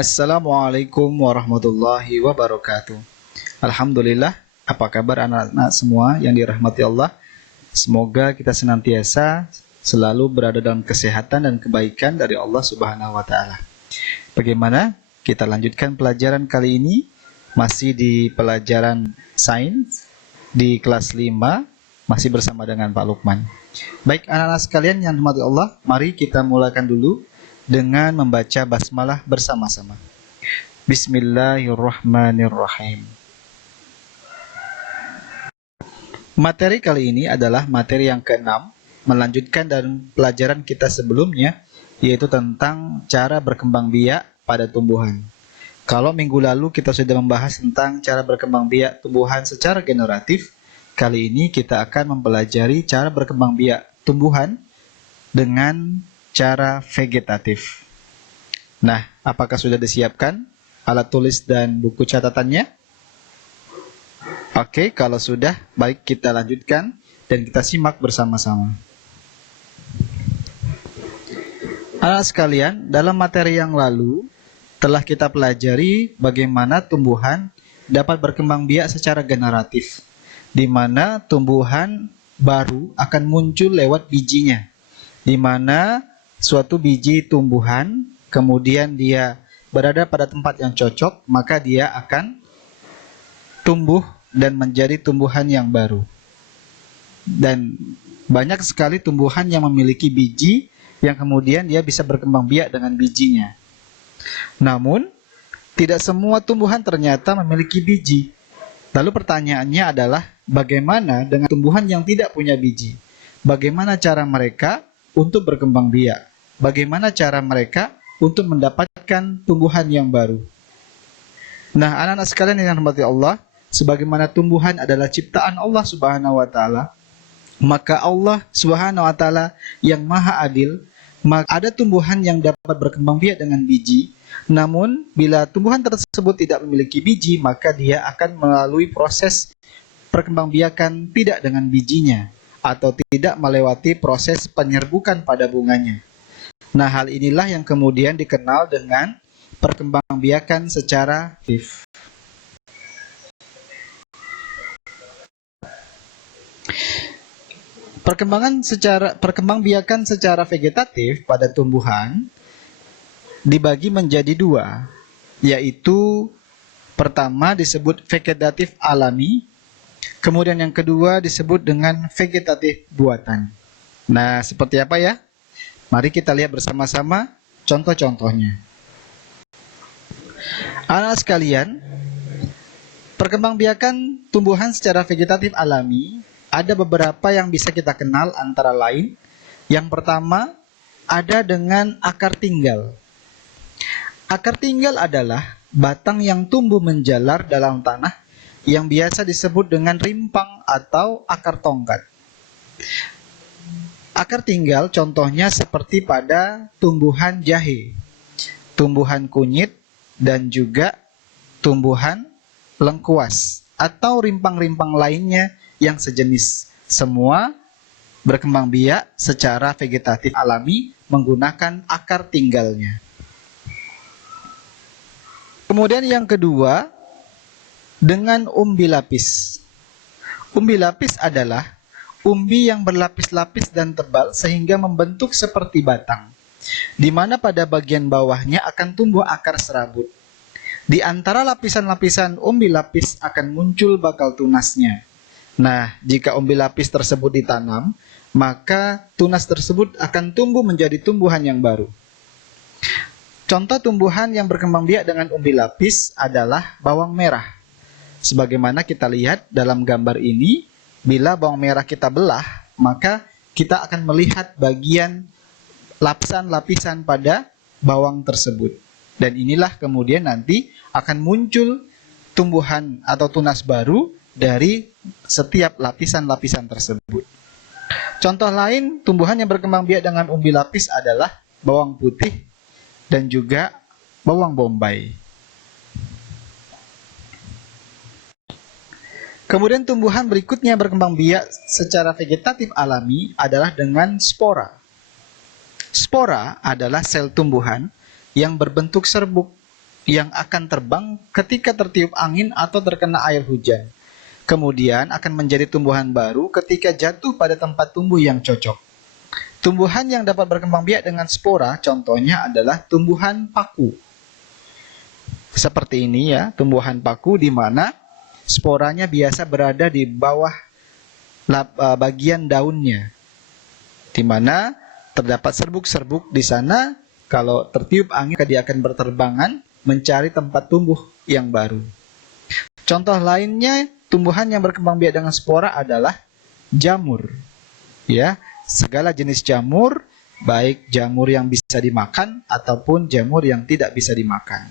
Assalamualaikum warahmatullahi wabarakatuh. Alhamdulillah, apa kabar anak-anak semua yang dirahmati Allah? Semoga kita senantiasa selalu berada dalam kesehatan dan kebaikan dari Allah Subhanahu wa taala. Bagaimana? Kita lanjutkan pelajaran kali ini masih di pelajaran sains di kelas 5, masih bersama dengan Pak Lukman. Baik anak-anak sekalian yang dirahmati Allah, mari kita mulakan dulu dengan membaca basmalah bersama-sama. Bismillahirrahmanirrahim. Materi kali ini adalah materi yang ke-6, melanjutkan dari pelajaran kita sebelumnya, yaitu tentang cara berkembang biak pada tumbuhan. Kalau minggu lalu kita sudah membahas tentang cara berkembang biak tumbuhan secara generatif, kali ini kita akan mempelajari cara berkembang biak tumbuhan dengan cara vegetatif. Nah, apakah sudah disiapkan alat tulis dan buku catatannya? Oke, kalau sudah, baik kita lanjutkan dan kita simak bersama-sama. Anak sekalian, dalam materi yang lalu telah kita pelajari bagaimana tumbuhan dapat berkembang biak secara generatif, di mana tumbuhan baru akan muncul lewat bijinya, di mana suatu biji tumbuhan, kemudian dia berada pada tempat yang cocok, maka dia akan tumbuh dan menjadi tumbuhan yang baru. Dan banyak sekali tumbuhan yang memiliki biji yang kemudian dia bisa berkembang biak dengan bijinya. Namun, tidak semua tumbuhan ternyata memiliki biji. Lalu pertanyaannya adalah, bagaimana dengan tumbuhan yang tidak punya biji? Bagaimana cara mereka untuk berkembang biak? Bagaimana cara mereka untuk mendapatkan tumbuhan yang baru? Nah, anak-anak sekalian yang dirahmati Allah, sebagaimana tumbuhan adalah ciptaan Allah Subhanahu wa taala, maka Allah Subhanahu wa taala yang Maha Adil, maka ada tumbuhan yang dapat berkembang biak dengan biji. Namun, bila tumbuhan tersebut tidak memiliki biji, maka dia akan melalui proses perkembangbiakan tidak dengan bijinya, atau tidak melewati proses penyerbukan pada bunganya. Nah, hal inilah yang kemudian dikenal dengan perkembangbiakan secara aktif. Perkembangbiakan secara vegetatif pada tumbuhan dibagi menjadi dua, yaitu pertama disebut vegetatif alami, kemudian yang kedua disebut dengan vegetatif buatan. Nah, seperti apa ya? Mari kita lihat bersama-sama contoh-contohnya. Anak sekalian, perkembangbiakan tumbuhan secara vegetatif alami ada beberapa yang bisa kita kenal, antara lain yang pertama ada dengan akar tinggal. Akar tinggal adalah batang yang tumbuh menjalar dalam tanah yang biasa disebut dengan rimpang atau akar tongkat. Akar tinggal contohnya seperti pada tumbuhan jahe, tumbuhan kunyit, dan juga tumbuhan lengkuas atau rimpang-rimpang lainnya yang sejenis. Semua berkembang biak secara vegetatif alami menggunakan akar tinggalnya. Kemudian yang kedua, dengan umbi lapis. Umbi lapis adalah umbi yang berlapis-lapis dan tebal sehingga membentuk seperti batang, di mana pada bagian bawahnya akan tumbuh akar serabut. Di antara lapisan-lapisan umbi lapis akan muncul bakal tunasnya. Nah, jika umbi lapis tersebut ditanam, maka tunas tersebut akan tumbuh menjadi tumbuhan yang baru. Contoh tumbuhan yang berkembang biak dengan umbi lapis adalah bawang merah. Sebagaimana kita lihat dalam gambar ini, bila bawang merah kita belah, maka kita akan melihat bagian lapisan-lapisan pada bawang tersebut. Dan inilah kemudian nanti akan muncul tumbuhan atau tunas baru dari setiap lapisan-lapisan tersebut. Contoh lain tumbuhan yang berkembang biak dengan umbi lapis adalah bawang putih dan juga bawang bombay. Kemudian tumbuhan berikutnya berkembang biak secara vegetatif alami adalah dengan spora. Spora adalah sel tumbuhan yang berbentuk serbuk yang akan terbang ketika tertiup angin atau terkena air hujan. Kemudian akan menjadi tumbuhan baru ketika jatuh pada tempat tumbuh yang cocok. Tumbuhan yang dapat berkembang biak dengan spora contohnya adalah tumbuhan paku. Seperti ini ya, tumbuhan paku di mana sporanya biasa berada di bawah bagian daunnya. Di mana terdapat serbuk-serbuk di sana, kalau tertiup angin dia akan berterbangan mencari tempat tumbuh yang baru. Contoh lainnya, tumbuhan yang berkembang biak dengan spora adalah jamur. Ya, segala jenis jamur, baik jamur yang bisa dimakan ataupun jamur yang tidak bisa dimakan.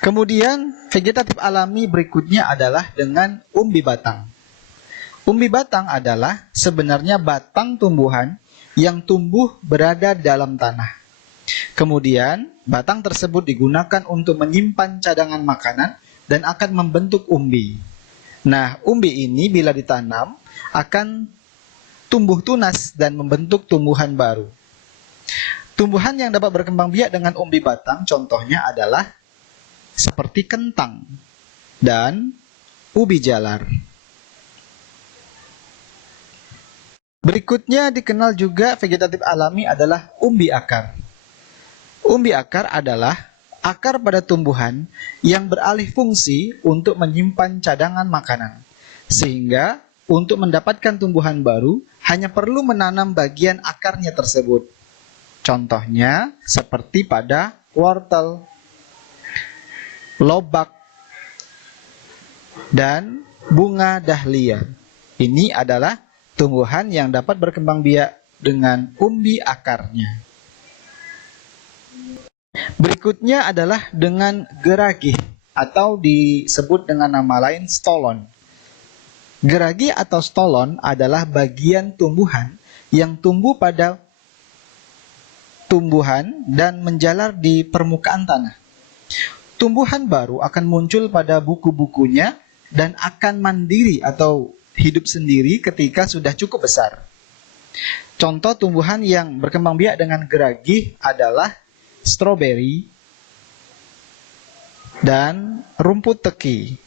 Kemudian vegetatif alami berikutnya adalah dengan umbi batang. Umbi batang adalah sebenarnya batang tumbuhan yang tumbuh berada dalam tanah. Kemudian batang tersebut digunakan untuk menyimpan cadangan makanan dan akan membentuk umbi. Nah, umbi ini bila ditanam akan tumbuh tunas dan membentuk tumbuhan baru. Tumbuhan yang dapat berkembang biak dengan umbi batang contohnya adalah seperti kentang dan ubi jalar. Berikutnya dikenal juga vegetatif alami adalah umbi akar. Umbi akar adalah akar pada tumbuhan yang beralih fungsi untuk menyimpan cadangan makanan. Sehingga untuk mendapatkan tumbuhan baru hanya perlu menanam bagian akarnya tersebut. Contohnya seperti pada wortel, lobak, dan bunga dahlia. Ini adalah tumbuhan yang dapat berkembang biak dengan umbi akarnya. Berikutnya adalah dengan geragih atau disebut dengan nama lain stolon. Geragih atau stolon adalah bagian tumbuhan yang tumbuh pada tumbuhan dan menjalar di permukaan tanah. Tumbuhan baru akan muncul pada buku-bukunya dan akan mandiri atau hidup sendiri ketika sudah cukup besar. Contoh tumbuhan yang berkembang biak dengan geragih adalah stroberi dan rumput teki.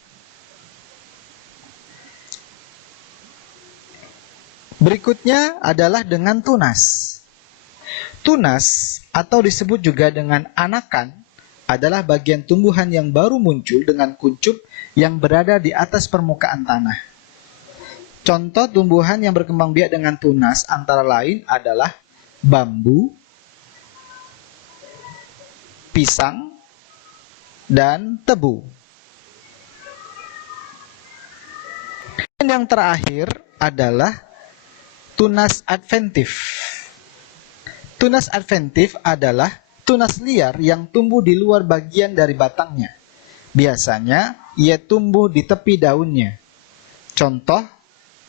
Berikutnya adalah dengan tunas. Tunas atau disebut juga dengan anakan adalah bagian tumbuhan yang baru muncul dengan kuncup yang berada di atas permukaan tanah. Contoh tumbuhan yang berkembang biak dengan tunas antara lain adalah bambu, pisang, dan tebu. Dan yang terakhir adalah tunas adventif. Tunas adventif adalah tunas liar yang tumbuh di luar bagian dari batangnya. Biasanya ia tumbuh di tepi daunnya. Contoh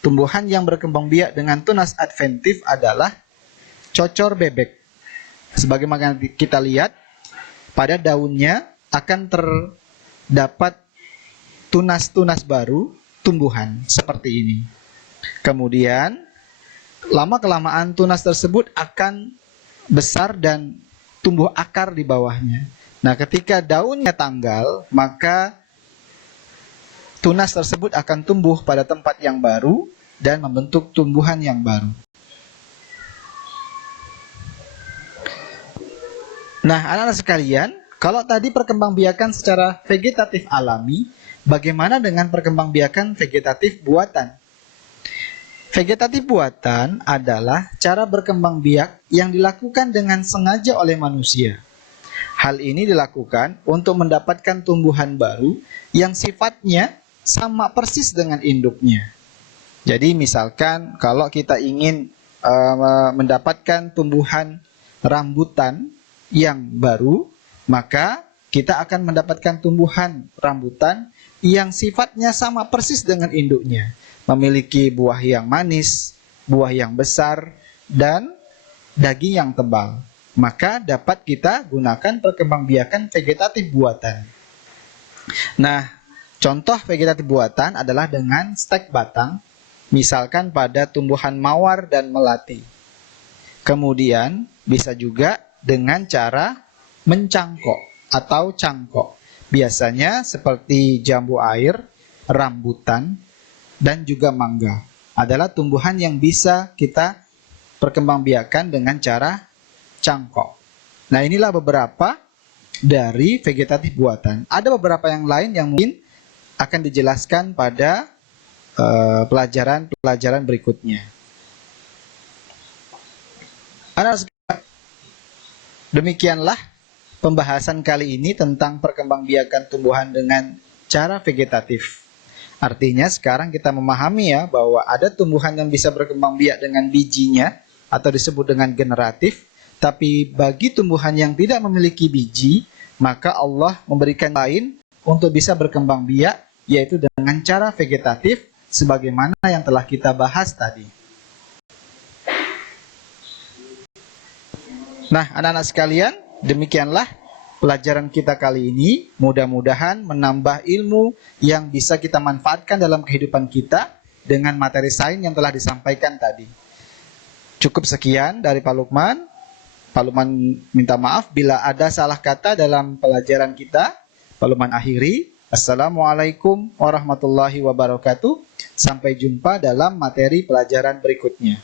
tumbuhan yang berkembang biak dengan tunas adventif adalah cocor bebek. Sebagaimana kita lihat, pada daunnya akan terdapat tunas-tunas baru tumbuhan seperti ini. Kemudian lama-kelamaan tunas tersebut akan besar dan tumbuh akar di bawahnya. Nah, ketika daunnya tanggal, maka tunas tersebut akan tumbuh pada tempat yang baru dan membentuk tumbuhan yang baru. Nah, anak-anak sekalian, kalau tadi perkembangbiakan secara vegetatif alami, bagaimana dengan perkembangbiakan vegetatif buatan? Vegetatif buatan adalah cara berkembang biak yang dilakukan dengan sengaja oleh manusia. Hal ini dilakukan untuk mendapatkan tumbuhan baru yang sifatnya sama persis dengan induknya. Jadi misalkan kalau kita ingin mendapatkan tumbuhan rambutan yang baru, maka kita akan mendapatkan tumbuhan rambutan yang sifatnya sama persis dengan induknya. Memiliki buah yang manis, buah yang besar, dan daging yang tebal. Maka dapat kita gunakan perkembangbiakan vegetatif buatan. Nah, contoh vegetatif buatan adalah dengan stek batang, misalkan pada tumbuhan mawar dan melati. Kemudian bisa juga dengan cara mencangkok atau cangkok. Biasanya seperti jambu air, rambutan, dan juga mangga adalah tumbuhan yang bisa kita perkembangbiakan dengan cara cangkok. Nah, inilah beberapa dari vegetatif buatan. Ada beberapa yang lain yang mungkin akan dijelaskan pada pelajaran-pelajaran berikutnya. Demikianlah pembahasan kali ini tentang perkembangbiakan tumbuhan dengan cara vegetatif. Artinya sekarang kita memahami ya bahwa ada tumbuhan yang bisa berkembang biak dengan bijinya atau disebut dengan generatif, tapi bagi tumbuhan yang tidak memiliki biji, maka Allah memberikan lain untuk bisa berkembang biak, yaitu dengan cara vegetatif sebagaimana yang telah kita bahas tadi. Nah, anak-anak sekalian, demikianlah pelajaran kita kali ini. Mudah-mudahan menambah ilmu yang bisa kita manfaatkan dalam kehidupan kita dengan materi sains yang telah disampaikan tadi. Cukup sekian dari Pak Lukman. Pak Lukman minta maaf bila ada salah kata dalam pelajaran kita. Pak Lukman akhiri. Assalamualaikum warahmatullahi wabarakatuh. Sampai jumpa dalam materi pelajaran berikutnya.